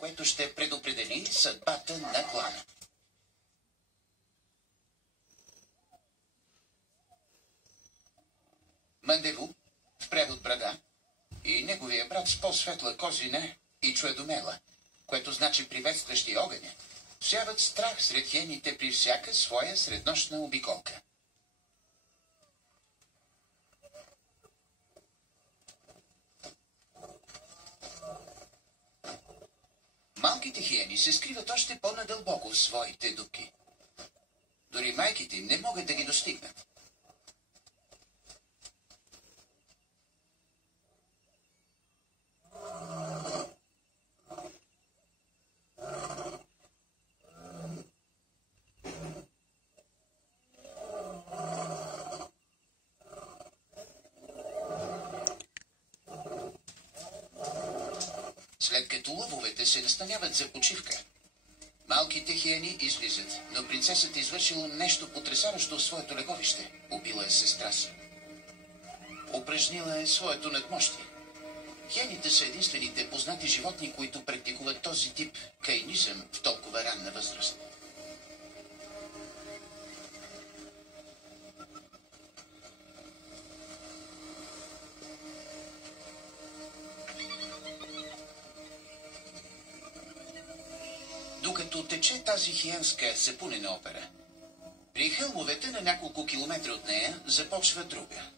което ще предопредели съдбата на клана. Мандеву, в превод Брада, и неговия брат с по-светла козина и Чуедомела, което значи приветстващи огъня, всяват страх сред хиените при всяка своя среднощна обиколка. Малките хиени се скриват още по-надълбоко в своите дупки. Дори майките им не могат да ги достигнат. След като лъвовете се настаняват за почивка, малките хиени излизат, но принцесата извършила нещо потресаващо в своето леговище. Убила е сестра си. Упражнила е своето надмощие. Хиените са единствените познати животни, които практикуват този тип кайнизъм в толкова ранна възраст. Докато тече тази хиенска сапунена опера, при хълмовете на няколко километра от нея започва друга.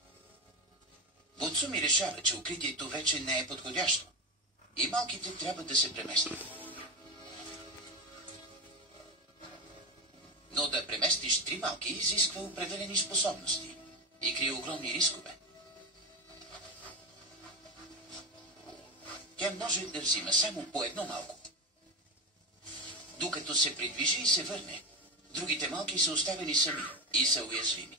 Буцуми решава, че укритието вече не е подходящо и малките трябва да се преместят. Но да преместиш 3 малки изисква определени способности и крие огромни рискове. Тя може да взима само по едно малко. Докато се придвижи и се върне, другите малки са оставени сами и са уязвими.